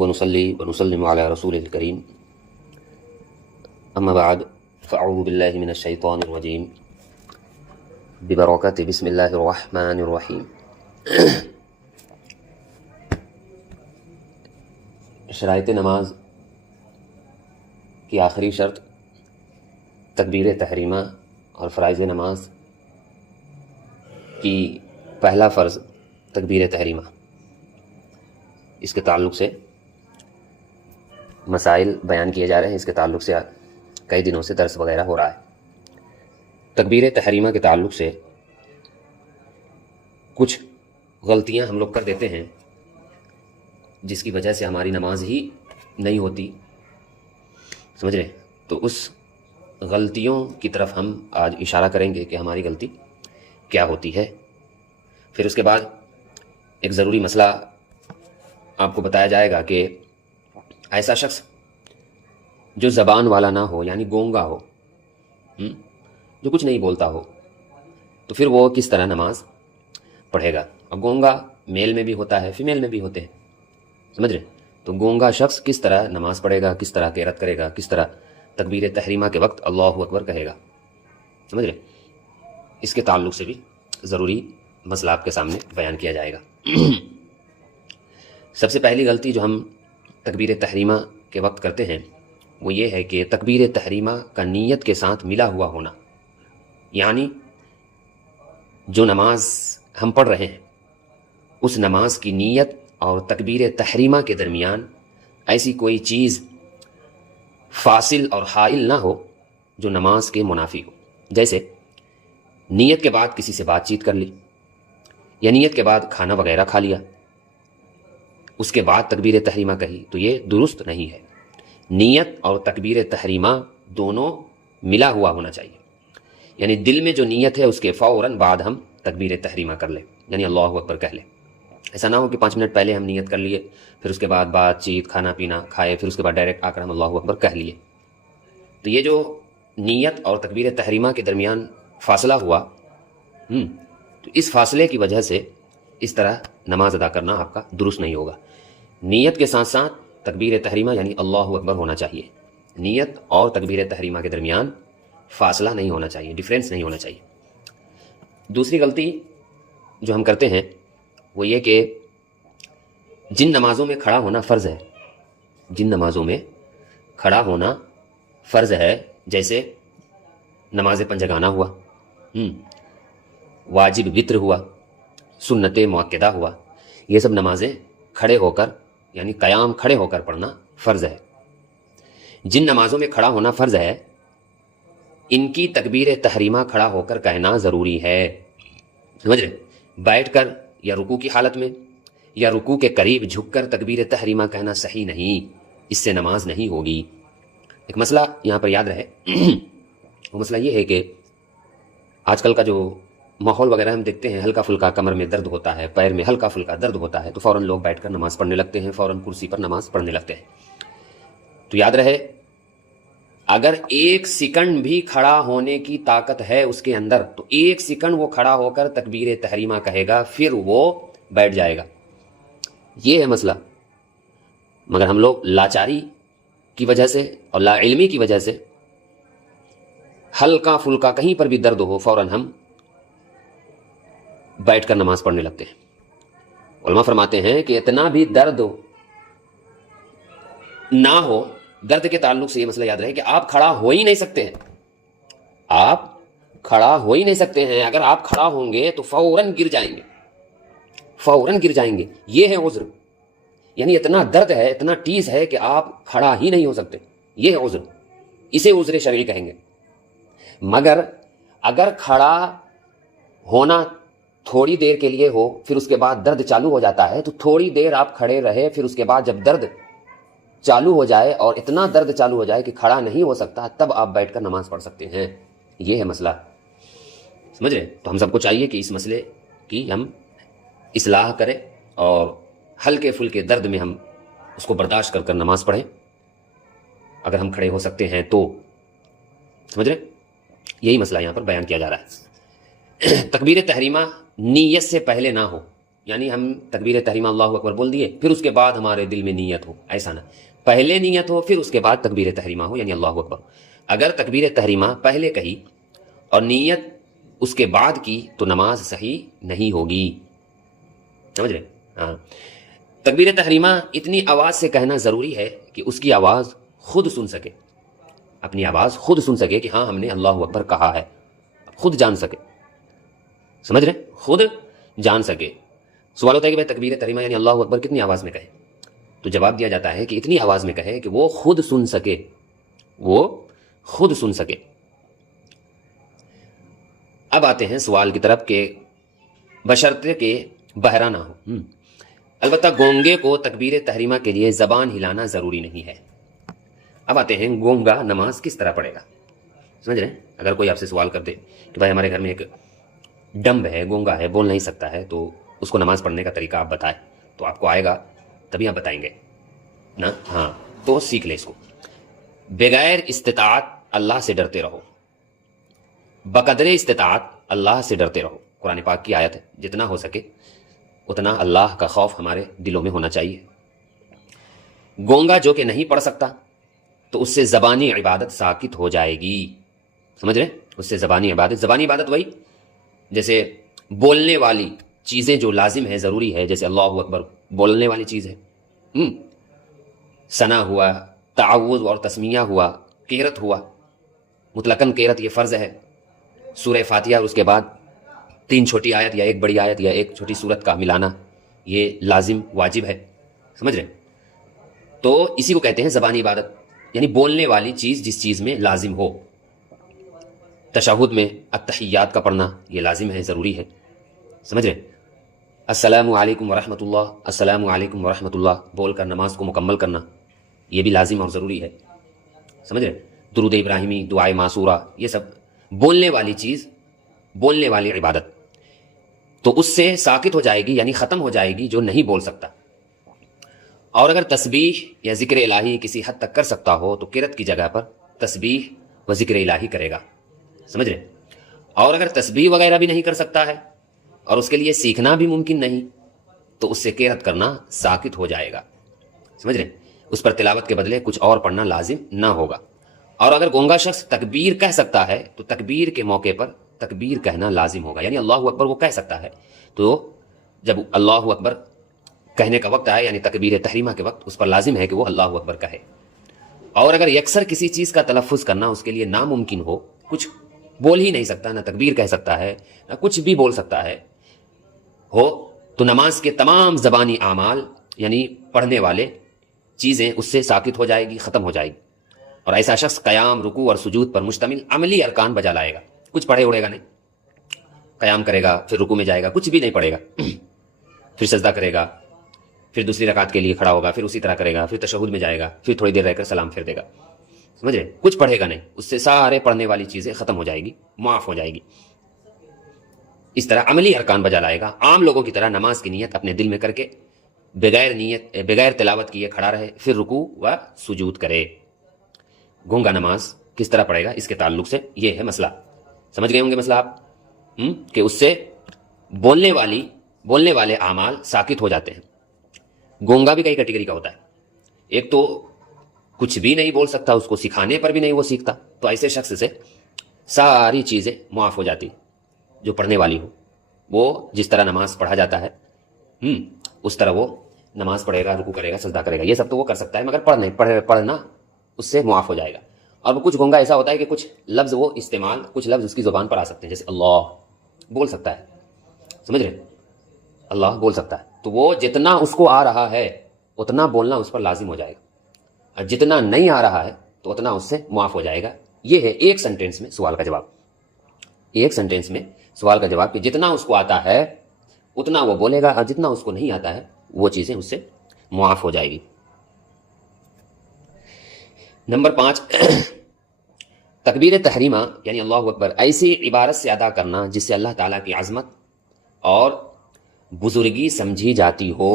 ونصلي ونسلم على رسول الكريم أما بعد فأعوذ بالله من الشيطان الرجيم ببركات بسم الله الرحمن الرحيم. شرائط نماز کی آخری شرط تکبیر تحریمہ اور فرائض نماز کی پہلا فرض تکبیر تحریمہ، اس کے تعلق سے مسائل بیان کیے جا رہے ہیں. اس کے تعلق سے کئی دنوں سے درس وغیرہ ہو رہا ہے. تکبیر تحریمہ کے تعلق سے کچھ غلطیاں ہم لوگ کر دیتے ہیں جس کی وجہ سے ہماری نماز ہی نہیں ہوتی، سمجھ رہے؟ تو اس غلطیوں کی طرف ہم آج اشارہ کریں گے کہ ہماری غلطی کیا ہوتی ہے. پھر اس کے بعد ایک ضروری مسئلہ آپ کو بتایا جائے گا کہ ایسا شخص جو زبان والا نہ ہو، یعنی گونگا ہو، جو کچھ نہیں بولتا ہو، تو پھر وہ کس طرح نماز پڑھے گا. اور گونگا میل میں بھی ہوتا ہے، فیمیل میں بھی ہوتے ہیں، سمجھ رہے؟ تو گونگا شخص کس طرح نماز پڑھے گا، کس طرح قرات کرے گا، کس طرح تکبیر تحریمہ کے وقت اللہ اکبر کہے گا، سمجھ رہے؟ اس کے تعلق سے بھی ضروری مسئلہ آپ کے سامنے بیان کیا جائے گا. سب سے پہلی غلطی جو ہم تکبیر تحریمہ کے وقت کرتے ہیں وہ یہ ہے کہ تکبیر تحریمہ کا نیت کے ساتھ ملا ہوا ہونا. یعنی جو نماز ہم پڑھ رہے ہیں اس نماز کی نیت اور تکبیر تحریمہ کے درمیان ایسی کوئی چیز فاصل اور حائل نہ ہو جو نماز کے منافی ہو. جیسے نیت کے بعد کسی سے بات چیت کر لی، یا نیت کے بعد کھانا وغیرہ کھا لیا، اس کے بعد تکبیر تحریمہ کہی، تو یہ درست نہیں ہے. نیت اور تکبیر تحریمہ دونوں ملا ہوا ہونا چاہیے. یعنی دل میں جو نیت ہے اس کے فوراً بعد ہم تکبیر تحریمہ کر لیں، یعنی اللہ اکبر کہہ لیں. ایسا نہ ہو کہ 5 منٹ پہلے ہم نیت کر لیے، پھر اس کے بعد بات چیت کھانا پینا کھائے، پھر اس کے بعد ڈائریکٹ آ کر ہم اللہ اکبر کہہ لیے. تو یہ جو نیت اور تکبیر تحریمہ کے درمیان فاصلہ ہوا، تو اس فاصلے کی وجہ سے اس طرح نماز ادا کرنا آپ کا درست نہیں ہوگا. نیت کے ساتھ ساتھ تکبیر تحریمہ یعنی اللہ اکبر ہونا چاہیے. نیت اور تکبیر تحریمہ کے درمیان فاصلہ نہیں ہونا چاہیے، ڈیفرنس نہیں ہونا چاہیے. دوسری غلطی جو ہم کرتے ہیں وہ یہ کہ جن نمازوں میں کھڑا ہونا فرض ہے، جن نمازوں میں کھڑا ہونا فرض ہے، جیسے نماز پنجگانہ ہوا، واجب وتر ہوا، سنت مؤکدہ ہوا، یہ سب نمازیں کھڑے ہو کر یعنی قیام کھڑے ہو کر پڑھنا فرض ہے. جن نمازوں میں کھڑا ہونا فرض ہے ان کی تکبیر تحریمہ کھڑا ہو کر کہنا ضروری ہے، سمجھ رہے؟ بیٹھ کر یا رکوع کی حالت میں یا رکوع کے قریب جھک کر تکبیر تحریمہ کہنا صحیح نہیں، اس سے نماز نہیں ہوگی. ایک مسئلہ یہاں پر یاد رہے، وہ مسئلہ یہ ہے کہ آج کل کا جو ماحول وغیرہ ہم دیکھتے ہیں، ہلکا پھلکا کمر میں درد ہوتا ہے، پیر میں ہلکا پھلکا درد ہوتا ہے، تو فوراً لوگ بیٹھ کر نماز پڑھنے لگتے ہیں، فوراً کرسی پر نماز پڑھنے لگتے ہیں. تو یاد رہے، اگر 1 سیکنڈ بھی کھڑا ہونے کی طاقت ہے اس کے اندر تو 1 سیکنڈ وہ کھڑا ہو کر تکبیر تحریمہ کہے گا، پھر وہ بیٹھ جائے گا. یہ ہے مسئلہ. مگر ہم لوگ لاچاری کی وجہ سے اور لا علمی کی وجہ سے ہلکا پھلکا کہیں پر بھی درد ہو فوراً ہم بیٹھ کر نماز پڑھنے لگتے ہیں. علماء فرماتے ہیں کہ اتنا بھی درد نہ ہو، درد کے تعلق سے یہ مسئلہ یاد رہے کہ آپ کھڑا ہو ہی نہیں سکتے ہیں، آپ کھڑا ہو ہی نہیں سکتے ہیں. اگر آپ کھڑا ہوں گے تو فوراً گر جائیں گے، فوراً گر جائیں گے. یہ ہے عذر، یعنی اتنا درد ہے، اتنا ٹیس ہے کہ آپ کھڑا ہی نہیں ہو سکتے. یہ ہے عذر، اسے عذر شرعی کہیں گے. مگر اگر کھڑا ہونا تھوڑی دیر کے لیے ہو، پھر اس کے بعد درد چالو ہو جاتا ہے، تو تھوڑی دیر آپ کھڑے رہے، پھر اس کے بعد جب درد چالو ہو جائے اور اتنا درد چالو ہو جائے کہ کھڑا نہیں ہو سکتا، تب آپ بیٹھ کر نماز پڑھ سکتے ہیں. یہ ہے مسئلہ، سمجھ رہے؟ تو ہم سب کو چاہیے کہ اس مسئلے کی ہم اصلاح کریں اور ہلکے پھلکے درد میں ہم اس کو برداشت کر کر نماز پڑھیں اگر ہم کھڑے ہو سکتے ہیں تو، سمجھ رہے؟ یہی مسئلہ یہاں پر بیان کیا جا رہا ہے. تکبیر تحریمہ نیت سے پہلے نہ ہو، یعنی ہم تکبیر تحریمہ اللہ اکبر بول دیے پھر اس کے بعد ہمارے دل میں نیت ہو، ایسا نہ، پہلے نیت ہو پھر اس کے بعد تکبیر تحریمہ ہو یعنی اللہ اکبر۔ اگر تکبیر تحریمہ پہلے کہی اور نیت اس کے بعد کی تو نماز صحیح نہیں ہوگی، سمجھ رہے؟ ہاں، تکبیر تحریمہ اتنی آواز سے کہنا ضروری ہے کہ اس کی آواز خود سن سکے، اپنی آواز خود سن سکے کہ ہاں ہم نے اللہ اکبر کہا ہے، خود جان سکے، سمجھ رہے؟ خود جان سکے۔ سوال ہوتا ہے کہ بھائی تکبیر تحریمہ یعنی اللہ اکبر کتنی آواز میں کہے؟ تو جواب دیا جاتا ہے کہ اتنی آواز میں کہے کہ وہ خود سن سکے، وہ خود سن سکے۔ اب آتے ہیں سوال کی طرف کہ بشرطے کہ بہرا نہ ہو۔ البتہ گونگے کو تکبیر تحریمہ کے لیے زبان ہلانا ضروری نہیں ہے۔ اب آتے ہیں گونگا نماز کس طرح پڑھے گا، سمجھ رہے ہیں؟ اگر کوئی آپ سے سوال کر دے کہ بھائی ہمارے گھر میں ایک ڈمب ہے، گونگا ہے، بول نہیں سکتا ہے، تو اس کو نماز پڑھنے کا طریقہ آپ بتائیں، تو آپ کو آئے گا تبھی آپ بتائیں گے نا؟ ہاں، تو سیکھ لیں اس کو۔ بغیر استطاعت اللہ سے ڈرتے رہو، بقدر استطاعت اللہ سے ڈرتے رہو، قرآن پاک کی آیت ہے۔ جتنا ہو سکے اتنا اللہ کا خوف ہمارے دلوں میں ہونا چاہیے۔ گونگا جو کہ نہیں پڑھ سکتا تو اس سے زبانی عبادت ساقط ہو جائے گی، سمجھ رہے؟ اس سے زبانی عبادت وہی جیسے بولنے والی چیزیں جو لازم ہے، ضروری ہے، جیسے اللہ اکبر بولنے والی چیز ہے، ثنا ہوا، تعوذ اور تسمیہ ہوا، قیرت ہوا، مطلقاً قیرت یہ فرض ہے، سورہ فاتحہ اور اس کے بعد 3 چھوٹی آیت یا 1 بڑی آیت یا 1 چھوٹی سورت کا ملانا یہ لازم واجب ہے، سمجھ رہے؟ تو اسی کو کہتے ہیں زبانی عبادت، یعنی بولنے والی چیز جس چیز میں لازم ہو۔ تشہد میں التحیات کا پڑھنا یہ لازم ہے، ضروری ہے، سمجھ رہے؟ السلام علیکم ورحمۃ اللہ، السلام علیکم ورحمۃ اللہ بول کر نماز کو مکمل کرنا یہ بھی لازم اور ضروری ہے، سمجھ رہے؟ درود ابراہیمی، دعائے معصورہ، یہ سب بولنے والی چیز، بولنے والی عبادت، تو اس سے ساقط ہو جائے گی، یعنی ختم ہو جائے گی جو نہیں بول سکتا۔ اور اگر تسبیح یا ذکر الہی کسی حد تک کر سکتا ہو تو قرات کی جگہ پر تسبیح و ذکر الہی کرے گا، سمجھ رہے؟ اور اگر تسبیح وغیرہ بھی نہیں کر سکتا ہے اور اس کے لیے سیکھنا بھی ممکن نہیں تو اس سے قرات کرنا ساقط ہو جائے گا، سمجھ رہے؟ اس پر تلاوت کے بدلے کچھ اور پڑھنا لازم نہ ہوگا۔ اور اگر گونگا شخص تکبیر کہہ سکتا ہے تو تکبیر کے موقع پر تکبیر کہنا لازم ہوگا، یعنی اللہ اکبر وہ کہہ سکتا ہے، تو جب اللہ اکبر کہنے کا وقت آئے یعنی تکبیر تحریمہ کے وقت اس پر لازم ہے کہ وہ اللہ اکبر کہے۔ اور اگر یکسر کسی چیز کا تلفظ کرنا اس کے لیے ناممکن ہو، کچھ بول ہی نہیں سکتا، نہ تکبیر کہہ سکتا ہے نہ کچھ بھی بول سکتا ہے ہو، تو نماز کے تمام زبانی اعمال یعنی پڑھنے والے چیزیں اس سے ساقط ہو جائے گی، ختم ہو جائے گی۔ اور ایسا شخص قیام، رکوع اور سجود پر مشتمل عملی ارکان بجا لائے گا، کچھ پڑھے اڑے گا نہیں، قیام کرے گا پھر رکوع میں جائے گا، کچھ بھی نہیں پڑھے گا، پھر سجدہ کرے گا، پھر دوسری رکعت کے لیے کھڑا ہوگا، پھر اسی طرح کرے گا، پھر تشہد میں جائے گا، پھر تھوڑی دیر رہ کر سلام پھیر دے گا، سمجھ رہے؟ کچھ پڑھے گا نہیں، اس سے سارے پڑھنے والی چیزیں ختم ہو جائے گی، معاف ہو جائے گی۔ اس طرح عملی ارکان بجا لائے گا، عام لوگوں کی طرح نماز کی نیت اپنے دل میں کر کے بغیر تلاوت کیے کھڑا رہے، پھر رکوع و سجود کرے۔ گونگا نماز کس طرح پڑھے گا، اس کے تعلق سے یہ ہے مسئلہ، سمجھ گئے ہوں گے مسئلہ آپ، کہ اس سے بولنے والے اعمال ساقط ہو جاتے ہیں۔ گونگا بھی کئی کیٹیگری کا ہوتا ہے، ایک تو کچھ بھی نہیں بول سکتا، اس کو سکھانے پر بھی نہیں وہ سیکھتا، تو ایسے شخص سے ساری چیزیں معاف ہو جاتی جو پڑھنے والی ہو، وہ جس طرح نماز پڑھا جاتا ہے اس طرح وہ نماز پڑھے گا، رکوع کرے گا، سجدہ کرے گا، یہ سب تو وہ کر سکتا ہے، مگر پڑھنا اس سے معاف ہو جائے گا۔ اور وہ کچھ گونگا ایسا ہوتا ہے کہ کچھ لفظ وہ استعمال، کچھ لفظ اس کی زبان پر آ سکتے ہیں، جیسے اللہ بول سکتا ہے، سمجھ رہے؟ اللہ بول سکتا ہے، تو وہ جتنا اس کو آ رہا ہے اتنا بولنا اس پر لازم ہو جائے گا، اور جتنا نہیں آ رہا ہے تو اتنا اس سے معاف ہو جائے گا۔ یہ ہے ایک سینٹینس میں سوال کا جواب، ایک سینٹینس میں سوال کا جواب، کہ جتنا اس کو آتا ہے اتنا وہ بولے گا، اور جتنا اس کو نہیں آتا ہے وہ چیزیں اس سے معاف ہو جائے گی۔ نمبر 5، تکبیر تحریمہ یعنی اللہ اکبر ایسی عبارت سے ادا کرنا جس سے اللہ تعالیٰ کی عظمت اور بزرگی سمجھی جاتی ہو۔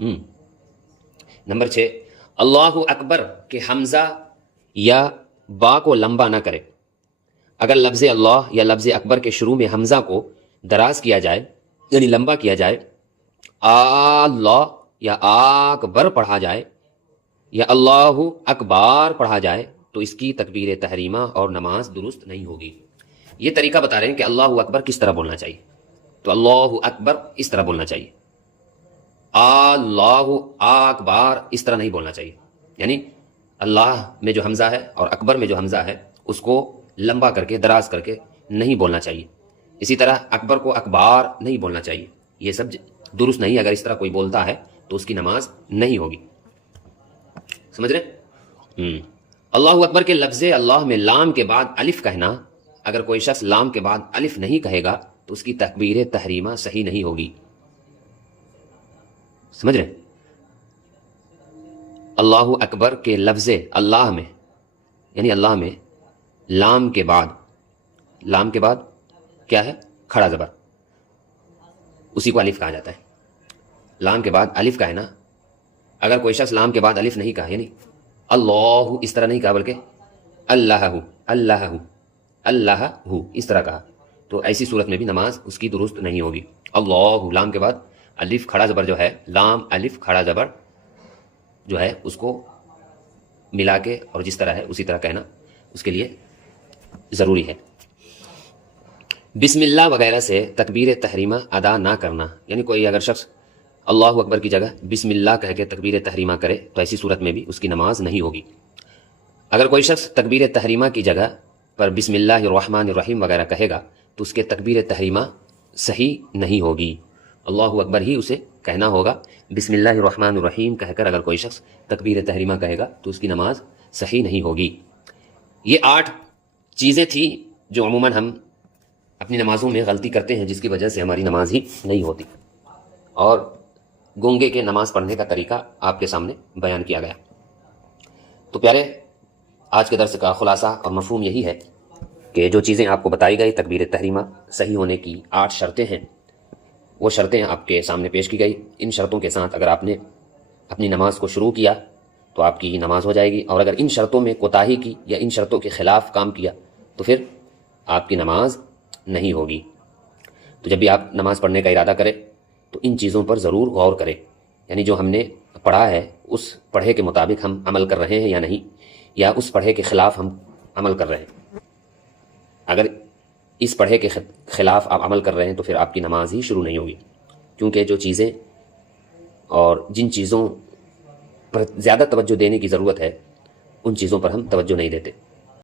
نمبر 6، اللہ اکبر کے حمزہ یا با کو لمبا نہ کرے۔ اگر لفظ اللہ یا لفظ اکبر کے شروع میں حمزہ کو دراز کیا جائے یعنی لمبا کیا جائے اللہ یا اکبر پڑھا جائے یا اللہ اکبار پڑھا جائے تو اس کی تکبیر تحریمہ اور نماز درست نہیں ہوگی۔ یہ طریقہ بتا رہے ہیں کہ اللہ اکبر کس طرح بولنا چاہیے، تو اللہ اکبر اس طرح بولنا چاہیے، اللہ اکبر اس طرح نہیں بولنا چاہیے، یعنی اللہ میں جو حمزہ ہے اور اکبر میں جو حمزہ ہے اس کو لمبا کر کے دراز کر کے نہیں بولنا چاہیے۔ اسی طرح اکبر کو اکبار نہیں بولنا چاہیے، یہ سب درست نہیں۔ اگر اس طرح کوئی بولتا ہے تو اس کی نماز نہیں ہوگی، سمجھ رہے؟ اللہ اکبر کے لفظ اللہ میں لام کے بعد الف کہنا، اگر کوئی شخص لام کے بعد الف نہیں کہے گا تو اس کی تکبیر تحریمہ صحیح نہیں ہوگی، سمجھ رہے؟ اللہ اکبر کے لفظ اللہ میں، یعنی اللہ میں لام کے بعد کیا ہے؟ کھڑا زبر، اسی کو الف کہا جاتا ہے۔ لام کے بعد الف کا ہے نا، اگر کوئی شخص لام کے بعد الف نہیں کہا، یعنی اللہ اس طرح نہیں کہا بلکہ اللہ اس طرح کہا، تو ایسی صورت میں بھی نماز اس کی درست نہیں ہوگی۔ اللہ لام کے بعد الف کھڑا زبر جو ہے، لام الف کھڑا زبر جو ہے اس کو ملا کے اور جس طرح ہے اسی طرح کہنا اس کے لیے ضروری ہے۔ بسم اللہ وغیرہ سے تکبیر تحریمہ ادا نہ کرنا، یعنی کوئی اگر شخص اللہ اکبر کی جگہ بسم اللہ کہہ کے تکبیر تحریمہ کرے تو ایسی صورت میں بھی اس کی نماز نہیں ہوگی۔ اگر کوئی شخص تکبیر تحریمہ کی جگہ پر بسم اللہ الرحمن الرحیم وغیرہ کہے گا تو اس کے تکبیر تحریمہ صحیح نہیں ہوگی، اللہ اکبر ہی اسے کہنا ہوگا۔ بسم اللہ الرحمن الرحیم کہہ کر اگر کوئی شخص تکبیر تحریمہ کہے گا تو اس کی نماز صحیح نہیں ہوگی۔ یہ 8 چیزیں تھیں جو عموماً ہم اپنی نمازوں میں غلطی کرتے ہیں، جس کی وجہ سے ہماری نماز ہی نہیں ہوتی، اور گونگے کے نماز پڑھنے کا طریقہ آپ کے سامنے بیان کیا گیا۔ تو پیارے، آج کے درس کا خلاصہ اور مفہوم یہی ہے کہ جو چیزیں آپ کو بتائی گئی تکبیر تحریمہ صحیح ہونے کی 8 شرطیں ہیں، وہ شرطیں آپ کے سامنے پیش کی گئی۔ ان شرطوں کے ساتھ اگر آپ نے اپنی نماز کو شروع کیا تو آپ کی نماز ہو جائے گی، اور اگر ان شرطوں میں کوتاہی کی یا ان شرطوں کے خلاف کام کیا تو پھر آپ کی نماز نہیں ہوگی۔ تو جب بھی آپ نماز پڑھنے کا ارادہ کریں تو ان چیزوں پر ضرور غور کریں، یعنی جو ہم نے پڑھا ہے اس پڑھے کے مطابق ہم عمل کر رہے ہیں یا نہیں، یا اس پڑھے کے خلاف ہم عمل کر رہے ہیں۔ اگر اس پڑھے کے خلاف آپ عمل کر رہے ہیں تو پھر آپ کی نماز ہی شروع نہیں ہوگی، کیونکہ جو چیزیں اور جن چیزوں پر زیادہ توجہ دینے کی ضرورت ہے ان چیزوں پر ہم توجہ نہیں دیتے۔